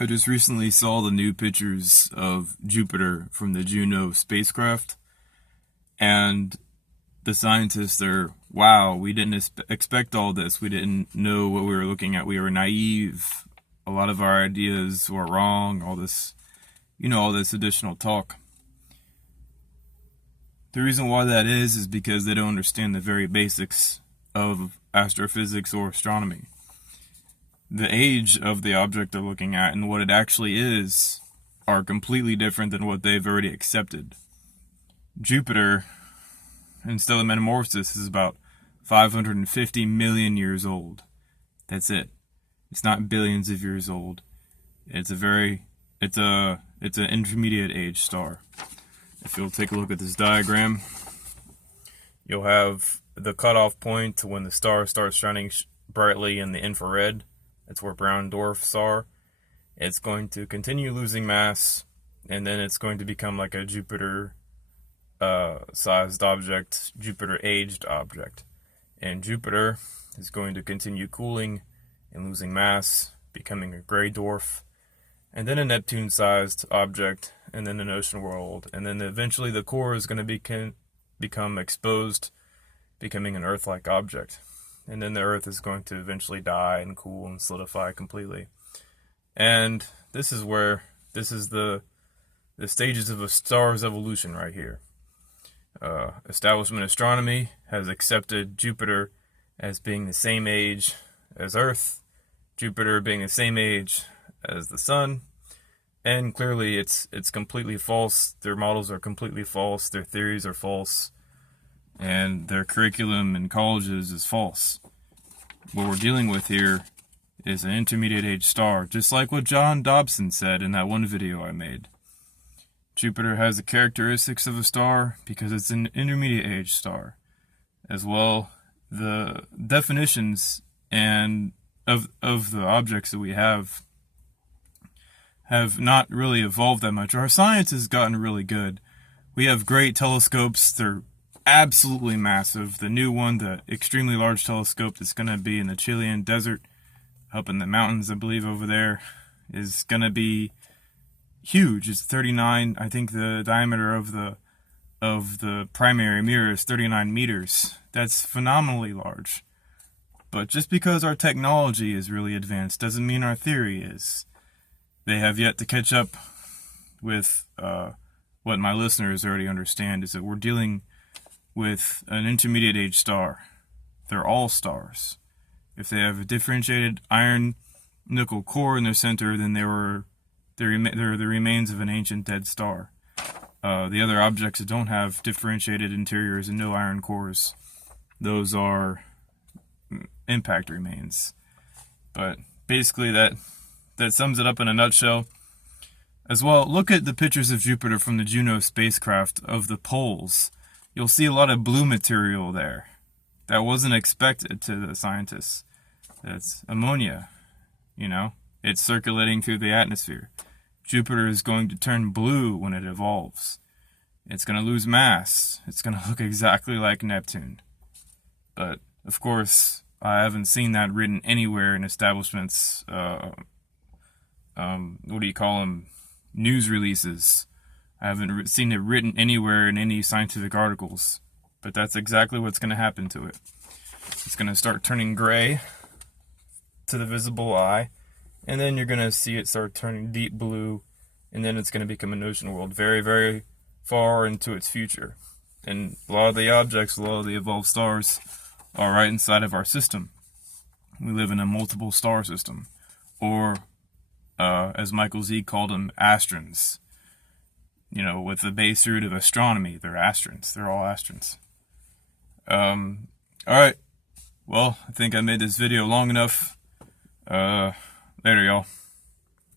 I just recently saw the new pictures of Jupiter from the Juno spacecraft, and the scientists are, wow, we didn't expect all this. We didn't know what we were looking at. We were naive. A lot of our ideas were wrong. All this, all this additional talk. The reason why that is because they don't understand the very basics of astrophysics or astronomy. The age of the object they're looking at and what it actually is are completely different than what they've already accepted. Jupiter, in stellar metamorphosis, is about 550 million years old. That's it. It's not billions of years old. It's an intermediate age star. If you'll take a look at this diagram, you'll have the cutoff point when the star starts shining brightly in the infrared. That's where brown dwarfs are. It's going to continue losing mass, and then it's going to become like a Jupiter sized object, Jupiter aged object. And Jupiter is going to continue cooling and losing mass, becoming a gray dwarf, and then a Neptune sized object, and then an ocean world, and then eventually the core is going to become exposed, becoming an Earth-like object. And then the Earth is going to eventually die and cool and solidify completely. And this is the stages of a star's evolution right here. Establishment astronomy has accepted Jupiter as being the same age as Earth, Jupiter being the same age as the Sun, and clearly it's completely false. Their models are completely false, their theories are false, and their curriculum in colleges is false. What we're dealing with here is an intermediate age star, just like what John Dobson said in that one video I made. Jupiter has the characteristics of a star because it's an intermediate age star. As well, the definitions and of the objects that we have not really evolved that much. Our science has gotten really good. We have great telescopes. They're absolutely massive. The new one, the extremely large telescope that's going to be in the Chilean desert, up in the mountains, I believe, over there, is going to be huge. It's 39. I think the diameter of the primary mirror is 39 meters. That's phenomenally large. But just because our technology is really advanced doesn't mean our theory is. They have yet to catch up with what my listeners already understand, is that we're dealing with an intermediate age star. They're all stars. If they have a differentiated iron nickel core in their center, then they're the remains of an ancient dead star. The other objects that don't have differentiated interiors and no iron cores, those are impact remains. But basically that sums it up in a nutshell. As well, look at the pictures of Jupiter from the Juno spacecraft of the poles. You'll see a lot of blue material there. That wasn't expected to the scientists. That's ammonia, It's circulating through the atmosphere. Jupiter is going to turn blue when it evolves. It's going to lose mass. It's going to look exactly like Neptune. But, of course, I haven't seen that written anywhere in establishments, news releases. I haven't seen it written anywhere in any scientific articles. But that's exactly what's going to happen to it. It's going to start turning gray to the visible eye, and then you're going to see it start turning deep blue, and then it's going to become an ocean world very, very far into its future. And a lot of the objects, a lot of the evolved stars are right inside of our system. We live in a multiple star system, or as Michael Z called them, astrons. With the base root of astronomy, they're astrons. They're all astrons. Alright. Well, I think I made this video long enough. Later, y'all.